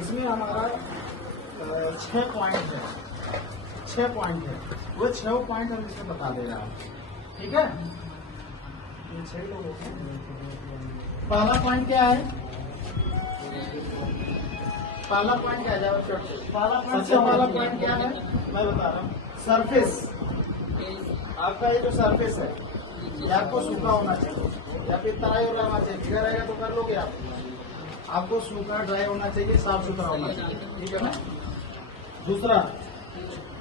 इसमें हमारा 6 पॉइंट है, 6 पॉइंट है। वो 6 पॉइंट हम इसमें बता दे रहा हूँ, ठीक है। ये 6 लोग हो गए। पहला पॉइंट क्या है? पहला पॉइंट क्या है? पहला पॉइंट क्या है मैं बता रहा हूँ। सरफेस, आपका ये जो सरफेस है ये आपको सूखा होना चाहिए या फिर तराई होना चाहिए। भीगा रहेगा तो कर लोगे आप, आपको सूखा ड्राई होना चाहिए, साफ सुथरा होना चाहिए, ठीक है ना। दूसरा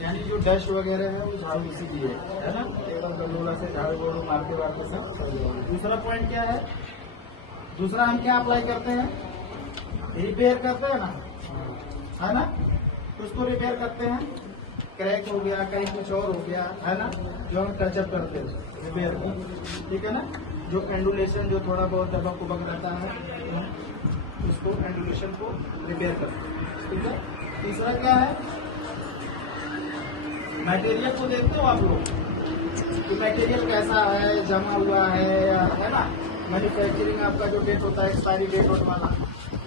यानी जो डस्ट वगैरह है वो झाड़ू इसीलिए है ना, एकदम गंडोला से झाड़ू वाड़ू मारते वारते सब। दूसरा पॉइंट क्या है? दूसरा हम क्या अप्लाई करते हैं? रिपेयर करते हैं ना, है ना। उसको रिपेयर करते हैं, क्रैक हो गया, कहीं कुछ और हो गया, है ना, जो हम टचअप करते हैं रिपेयर को, ठीक है ना। जो एंडुलेशन जो थोड़ा बहुत दबक उबक रहता है उसको एंडुलेशन को रिपेयर करते हैं, ठीक है। तीसरा क्या है? मटेरियल को देखते हो आप लोग कि मटेरियल कैसा है, जमा हुआ है या है ना। मैन्युफैक्चरिंग आपका जो डेट होता है एक्सपायरी डेट वाला,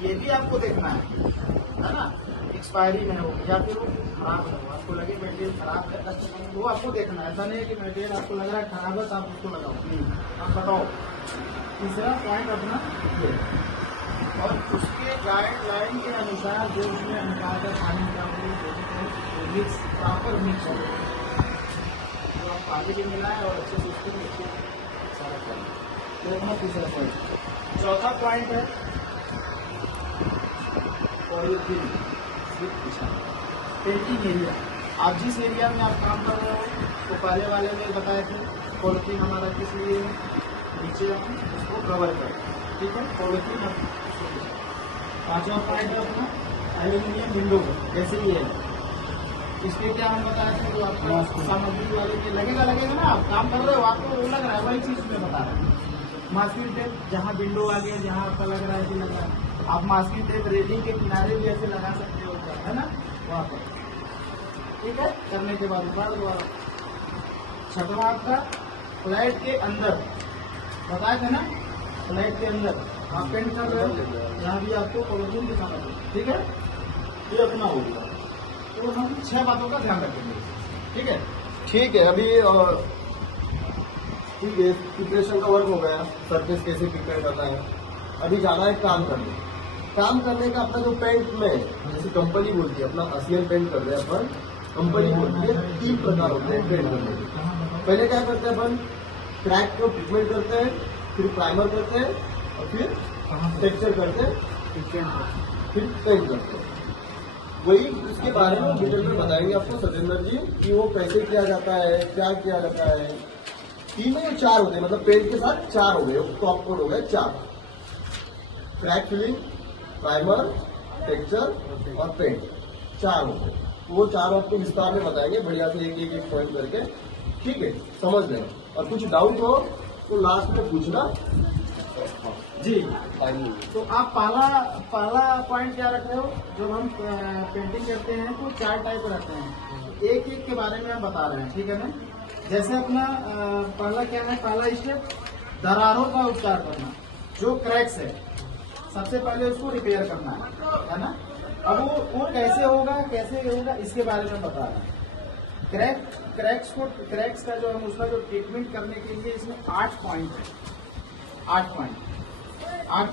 ये भी आपको देखना है ना। एक्सपायरी में हो या फिर वो खराब है, आपको लगे मटेरियल खराब है, वो आपको देखना है। ऐसा नहीं है कि मटेरियल आपको लग रहा है खराब है तो आप उसको लगाओ, आप बताओ। तीसरा पॉइंट अपना ये, और उसके गाइडलाइन के अनुसार जो उसमें अनुपात है पानी का वो मिक्स प्रॉपर मिक्स हो, तो आप पानी भी मिलाएं और अच्छे से उसको नीचे सारा करें। तो अपना तीसरा पॉइंट। चौथा पॉइंट है पॉलीथीन पेंटिंग एरिया। आप जिस एरिया में आप काम कर रहे हो तो पहले वाले में बताए थे पॉलीथीन हमारा किस लिए नीचे हम उसको कवर करें, ठीक है। पॉलीथीन। पांचवा पॉइंट है अपना एल्यूमिनियम विंडो, जैसे ये है, इसके क्या हम बताए थे जो आपका सामग्री वाले के लगेगा ना, आप काम कर रहे हो आपको वो लग रहा है, वही चीज में बता रहे हैं। मास्किंग टेप जहाँ विंडो आ गया, जहाँ आपका लग रहा है कि लग रहा है, आप मास्किंग टेप रेलिंग के किनारे भी ऐसे लगा सकते हो, है ना, वहाँ पर, ठीक है। करने के बाद दोबारा छठवां आपका फ्लैट के अंदर बताए थे ना, फ्लैट के अंदर आप पेंट कर रहे हो, यहाँ भी आपको पॉलीथीन दिखाना है, ठीक है। ये अपना हो गया। तो हम 6 बातों का ध्यान रखेंगे, ठीक है। ठीक है। अभी ठीक है, प्रिपरेशन का वर्क हो गया, सरफेस कैसे प्रिपेयर करना है। अभी जाना है काम करने। काम करने का अपना जो पेंट में जैसे कंपनी बोलती है अपना ASEAN पेंट कर रहे हैं अपन, कंपनी बोलती है 3 प्रकार होते हैं पेंट करने के। पहले क्या करते हैं अपन? क्रैक को ट्रीटमेंट करते हैं, फिर प्राइमर करते हैं और फिर टेक्सचर करते हैं, फिर पेंट करते हैं। वही उसके बारे में डिटेल में बताएंगे आपको सतेंद्र जी कि वो कैसे किया जाता है, क्या किया जाता है। 3 में 4 होते हैं, मतलब पेंट के साथ 4 हो गए, टॉप कोट हो गए 4। क्रैक फिलिंग, प्राइमर, टेक्सचर और पेंट, 4 हो गए। वो 4 आपको विस्तार में बताएंगे बढ़िया से एक पॉइंट करके, ठीक है, समझ लेना। और कुछ डाउट हो तो लास्ट में पूछना जी। तो आप पहला पॉइंट क्या रख रहे हो? जब हम पेंटिंग करते हैं तो 4 टाइप रहते हैं, एक के बारे में हम बता रहे हैं, ठीक है ना। जैसे अपना पहला क्या है? पहला स्टेप दरारों का उपचार करना। जो क्रैक्स है सबसे पहले उसको रिपेयर करना है ना। अब वो कैसे होगा इसके बारे में बता रहे हैं। क्रैक्स का जो हम उसका जो ट्रीटमेंट करने के लिए इसमें 8 पॉइंट है। 8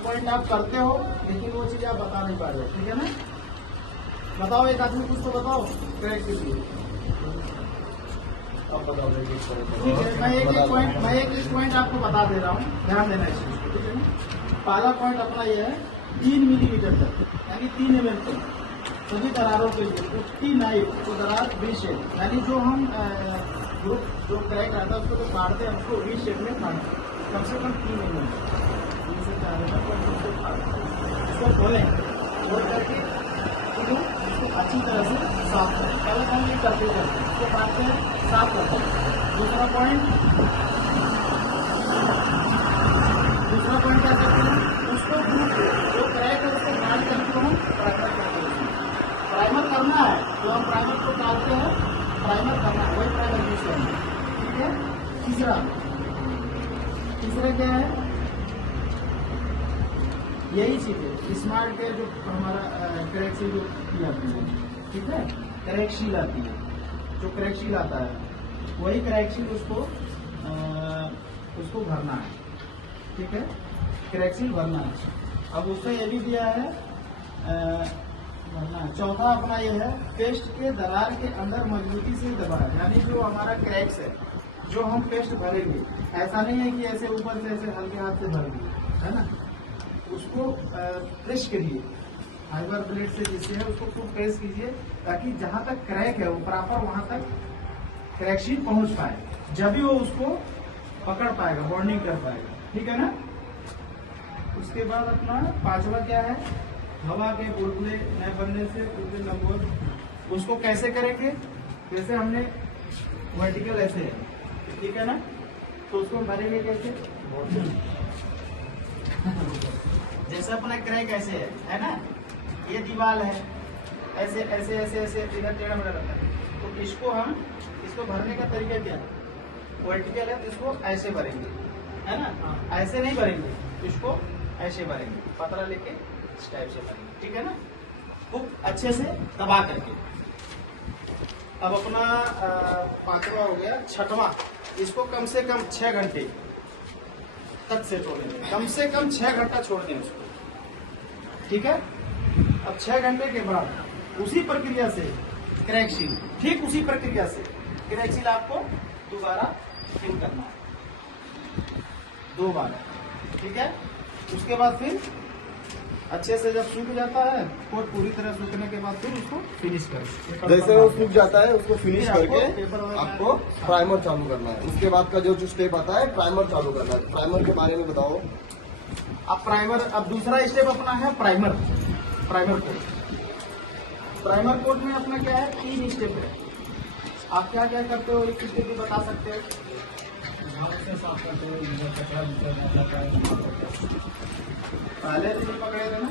पॉइंट आप करते हो, लेकिन वो चीज आप बता नहीं पा रहे हो, ठीक है ना। बताओ एक आदमी कुछ तो बताओ क्रैक के लिए। आप बताओ। ठीक है, मैं एक एक पॉइंट आपको बता दे रहा हूँ, ध्यान देना इस चीज को, ठीक है ना। पहला पॉइंट अपना ये है 3 मिलीमीटर तक, यानी 3 mm तक सभी दरारों के लिए 59 तो दरार वी शेप, यानी जो हम ग्रुप जो क्रैक आता है उसको जो काटते हैं उसको वी शेप में काटते हैं, कम से कम 3 mm से 4 उसको खोलें, खोल करके उसको अच्छी तरह से साफ करें। पहले हम ये करते हैं, उसको काटते हैं, साफ करते हैं। दूसरा पॉइंट क्या करते हैं? उसको जो क्रैक है उसको काट करके हम प्राइमर करते हैं। प्राइमर करना है तो हम प्राइमर को काटते हैं, प्राइमर करना है, वही प्राइमर यूज करना है, ठीक है। तीसरा क्या है? यही चीज है, स्मार्ट केयर जो हमारा क्रैक सील जो की आती है, ठीक है, क्रैक शील आती है, जो क्रैक शील आता है वही क्रैक शील उसको भरना है, ठीक है, क्रैक सील भरना है। अब उससे ये भी दिया है भरना है। चौथा अपना ये है पेस्ट के दरार के अंदर मजबूती से दबाए, यानी जो हमारा क्रैक्स है जो हम पेस्ट भरेंगे, ऐसा नहीं है कि ऐसे ऊपर से ऐसे हल्के हाथ से भर दिए, है ना, उसको प्रेस करिए फाइबर ब्लेड से जिससे है उसको खूब प्रेस कीजिए ताकि जहां तक क्रैक है वो प्रॉपर वहां तक क्रैक शीट पहुंच पाए, जब भी वो उसको पकड़ पाएगा, बॉन्डिंग कर पाएगा, ठीक है ना। उसके बाद अपना पांचवा क्या है, हवा के बुलबुले न बनने से उसके लंबवत, उसको कैसे करेंगे, जैसे हमने वर्टिकल ऐसे है, ठीक है ना, तो उसको हम भरेंगे कैसे, जैसे अपना क्रैक ऐसे है ना, ये दीवार है ऐसे ऐसे ऐसे ऐसे इधर टेढ़ा मेढ़ा रहता है, तो इसको भरने का तरीका क्या है, वर्टिकल है तो इसको ऐसे भरेंगे, है ना, ऐसे नहीं भरेंगे, इसको ऐसे भरेंगे, पतला लेके इस टाइप से भरेंगे, ठीक है ना, खूब अच्छे से दबा करके। अब अपना पांचवा हो गया। छठवां, इसको कम से कम 6 घंटे तक से छोड़ेंगे, कम से कम 6 घंटा छोड़ दें उसको, ठीक है। अब 6 घंटे के बाद उसी प्रक्रिया से क्रैक सील, ठीक उसी प्रक्रिया से क्रैक सील आपको दोबारा फिल करना है 2 बार, ठीक है। उसके बाद फिर अच्छे से जब सूख जाता है, कोट पूरी तरह सूखने के बाद फिर उसको फिनिश करें। जैसे वो सूख जाता है उसको फिनिश करके आपको प्राइमर चालू करना है। उसके बाद का जो स्टेप आता है प्राइमर चालू करना है। प्राइमर के बारे में बताओ। अब दूसरा स्टेप अपना है प्राइमर कोट। प्राइमर कोट में अपना क्या है, 3 स्टेप है। आप क्या क्या करते हो, एक स्टेप भी बता सकते हो। साफ करते हो, पहले से पकड़े थे ना।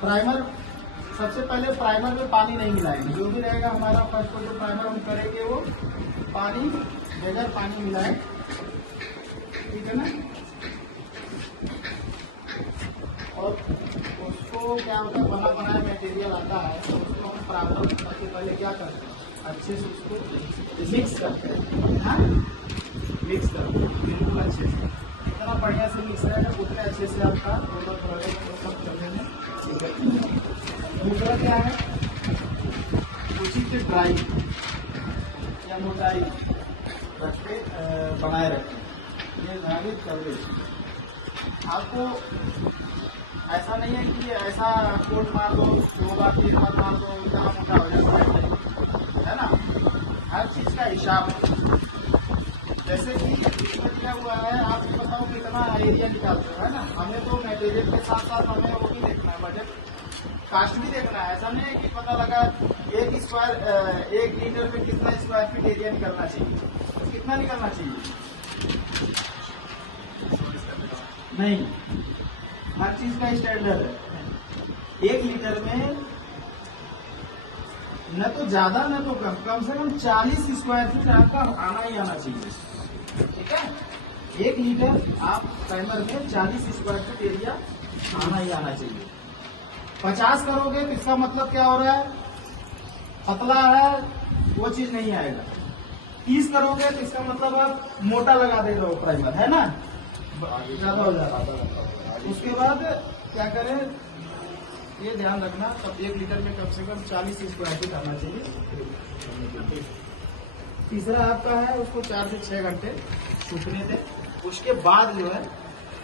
प्राइमर, सबसे पहले प्राइमर में पानी नहीं मिलाएंगे, जो भी रहेगा हमारा फर्स्ट को जो प्राइमर हम करेंगे वो पानी बगैर पानी मिलाए, ठीक है ना। और उसको क्या होता है, बना बनाया मटेरियल आता है तो उसको हम प्रॉपर सबसे पहले क्या करते हैं, अच्छे से उसको मिक्स करते हैं, हाँ मिक्स करते हैं बिल्कुल अच्छे से। जितना बढ़िया से मिक्स रहेगा उतने अच्छे से आपका सब चलने में दिक्कत नहीं है। दूसरा क्या है, उचित ड्राई या मोटाई रख के बनाए रखें। ये धागे चौड़े, आपको ऐसा नहीं है कि ऐसा कोट मार दो 2 बार 3 बार मार दो इतना मोटा हो जाता है ना। हर चीज का हिसाब है। जैसे कि इसमें क्या हुआ है, आप बताओ कितना एरिया निकालते हो, है ना। हमें तो मटेरियल के साथ साथ हमें वो भी देखना है, बजट कास्ट भी देखना है। ऐसा नहीं है कि पता लगा 1 लीटर में कितना स्क्वायर फीट एरिया निकलना चाहिए, तो कितना निकलना चाहिए, नहीं, हर चीज का स्टैंडर्ड है। 1 लीटर में न तो ज्यादा न तो कम से कम 40 स्क्वायर फीट आपका आना ही आना चाहिए, ठीक है। 1 लीटर आप प्राइमर में 40 स्क्वायर फीट एरिया आना ही आना चाहिए। 50 करोगे तो इसका मतलब क्या हो रहा है, पतला है वो चीज नहीं आएगा। 30 करोगे तो इसका मतलब आप मोटा लगा दे रहे हो प्राइमर, है ना, ज्यादा हो जाता। उसके बाद क्या करें, ये ध्यान रखना, तब 1 लीटर में कम से कम 40 स्क्वायर फीट आना चाहिए। तीसरा आपका है, उसको 4 से 6 घंटे सूखने दें, उसके बाद जो है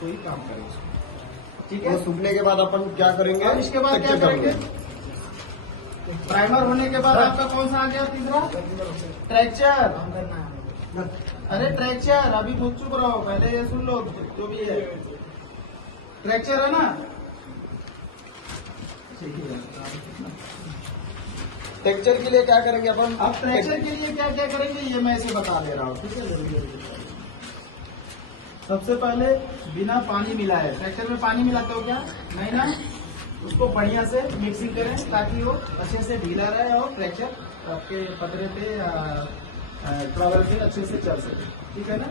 कोई काम करें उसको, ठीक है। सूखने के बाद अपन क्या करेंगे, और इसके बाद क्या करेंगे, प्राइमर होने के बाद आपका कौन सा आ गया तीसरा, ट्रैक्चर। अरे ट्रैक्चर, अभी बहुत चुप रहो, पहले ये सुन लो जो भी है। ट्रैक्चर है ना, टेक्सचर के लिए क्या करेंगे अपन। अब ट्रैक्चर के लिए क्या क्या करेंगे ये मैं इसे बता दे रहा हूँ, ठीक है। जल्दी सबसे पहले बिना पानी मिलाए, ट्रैक्चर में पानी मिलाते हो क्या, नहीं ना, उसको बढ़िया से मिक्सिंग करें ताकि वो अच्छे से ढीला रहे और ट्रैक्चर आपके पतरे पे ट्रैवल से अच्छे से चल सके, ठीक है ना।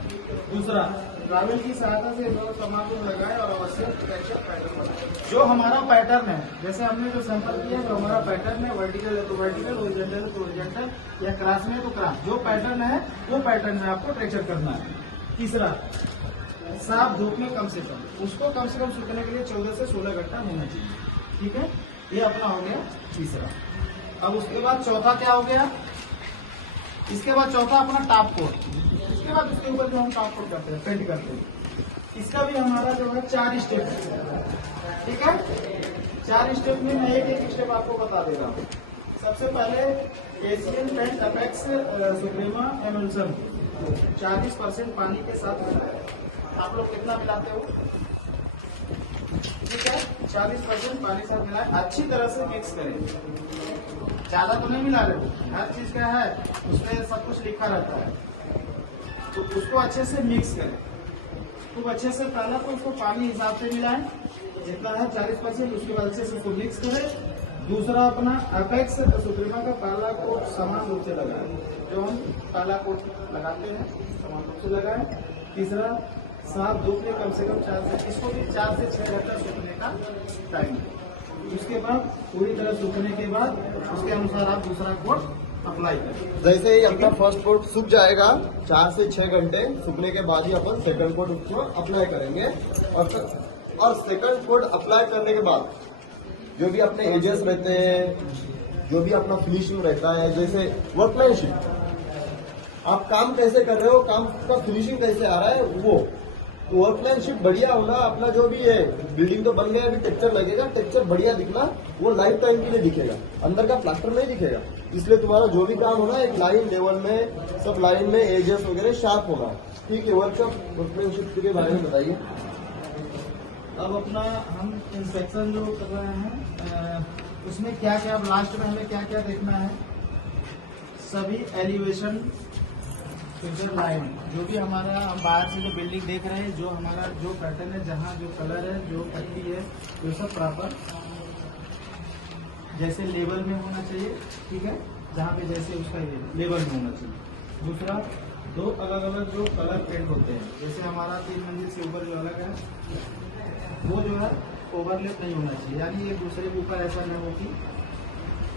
दूसरा, ट्रैवल की सहायता से सामान को लगाए और अवश्य पैटर्न बनाए। जो हमारा पैटर्न है, जैसे हमने जो सैंपल किया, जो हमारा पैटर्न है, वर्टिकल है तो वर्टिकल, हॉरिजॉन्टल है तो हॉरिजॉन्टल, या क्रॉस में है तो क्रॉस, जो पैटर्न है वो पैटर्न में आपको ट्रेक्चर करना है। तीसरा, साफ धूप में कम से कम, उसको कम से कम सूखने के लिए 14 से 16 घंटा होना चाहिए, ठीक है। ये अपना हो गया तीसरा। अब उसके बाद चौथा क्या हो गया, इसके बाद चौथा अपना टॉप कोट। इसके बाद उसके ऊपर जो हम टॉप कोट करते हैं, पेंट करते हैं, इसका भी हमारा जो है 4 स्टेप है, ठीक है। 4 स्टेप में मैं एक स्टेप आपको बता दे रहा हूँ। सबसे पहले एशियन पेंट अपेक्स सुप्रीमा एमल्सन 40% पानी के साथ मिलाया है। आप लोग कितना मिलाते हो, ठीक है, 40% पानी के साथ मिलाए, अच्छी तरह से मिक्स करें। ज्यादा तो नहीं मिला रहे, हर चीज का है उसमें सब कुछ लिखा रहता है, तो उसको अच्छे से मिक्स करें। खूब अच्छे से, पहला तो उसको पानी हिसाब से मिलाएं, जितना है 40%, उसके बाद अच्छे से उसको मिक्स करें। दूसरा, अपना अपेक्स सुप्रीमा का पहला कोट समान रूप से लगाएं, जो हम पहला कोट लगाते हैं समान रूप से लगाएं। तीसरा, साफ धूप में कम से कम 4 से 6 घंटा सूखने का टाइम है। उसके बाद पूरी तरह सूखने के बाद उसके अनुसार आप दूसरा कोट अप्लाई करें। जैसे ही अपना फर्स्ट कोट सूख जाएगा, 4 से 6 घंटे सूखने के बाद ही अपन सेकंड कोट उसको अप्लाई करेंगे। और सेकंड कोट अप्लाई करने के बाद जो भी अपने एजेस रहते हैं, जो भी अपना फिनिशिंग रहता है, जैसे वर्कमैनशिप, आप काम कैसे कर रहे हो, काम का फिनिशिंग कैसे आ रहा है, वो वर्कमैनशिप बढ़िया होना। अपना जो भी है, बिल्डिंग तो बन गया, अभी टेक्सचर लगेगा, टेक्सचर बढ़िया दिखना, वो लाइफ टाइम के लिए दिखेगा, अंदर का प्लास्टर नहीं दिखेगा। इसलिए तुम्हारा जो भी काम होना, एक लाइन लेवल में, सब लाइन में एजेस वगैरह शार्प होना, ठीक है। वर्कमैनशिप के बारे में बताइए। अब अपना हम इंस्पेक्शन जो कर रहे हैं, उसमें क्या क्या, लास्ट में हमें क्या क्या देखना है, सभी एलिवेशन, फिगर लाइन, जो भी हमारा हम बाहर से जो बिल्डिंग देख रहे हैं, जो हमारा जो पैटर्न है, जहाँ जो कलर है, जो पट्टी है, वो सब प्रॉपर जैसे लेवल में होना चाहिए, ठीक है, जहाँ पे जैसे उसका लेवल में होना चाहिए। दूसरा, 2 अलग अलग जो कलर पेंट होते हैं, जैसे हमारा 3 मंजिल से ऊपर जो अलग है, वो जो है ओवरलैप नहीं होना चाहिए, यानी एक दूसरे के ऊपर ऐसा नहीं होगी,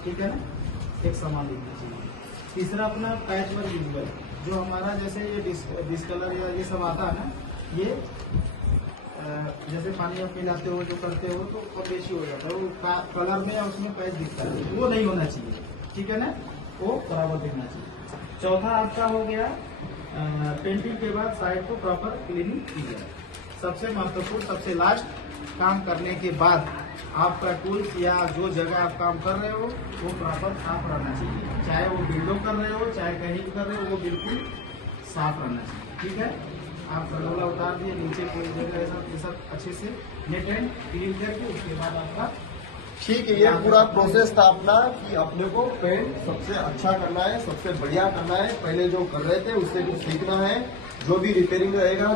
ठीक है ना, एक समान दिखना चाहिए। तीसरा, अपना पैच वर्क विजुअल, जो हमारा जैसे ये डिस्कलर या ये सब आता है ना, ये जैसे पानी आप मिलाते हो, जो करते हो, तो कम बेशी हो जाता है, वो कलर में या उसमें पैच दिखता है, वो नहीं होना चाहिए, ठीक है ना, वो बराबर दिखना चाहिए। चौथा आपका हो गया, पेंटिंग के बाद साइड को प्रॉपर क्लीनिंग की जाए। सबसे महत्वपूर्ण, सबसे लास्ट, काम करने के बाद आपका टूल्स या जो जगह आप काम कर रहे हो वो प्रॉपर साफ रहना चाहिए, चाहे वो विंडो कर रहे हो, चाहे कहीं भी कर रहे हो, वो बिल्कुल साफ रहना चाहिए, ठीक है। आप गलोला उतार दिए, नीचे कोई जगह ये सब अच्छे से नेट एंड क्लीन करके उसके बाद आपका, ठीक है। ये पूरा प्रोसेस था अपना कि अपने को पेंट सबसे अच्छा करना है, सबसे बढ़िया करना है। पहले जो कर रहे थे उससे कुछ सीखना है, जो भी रिपेयरिंग रहेगा,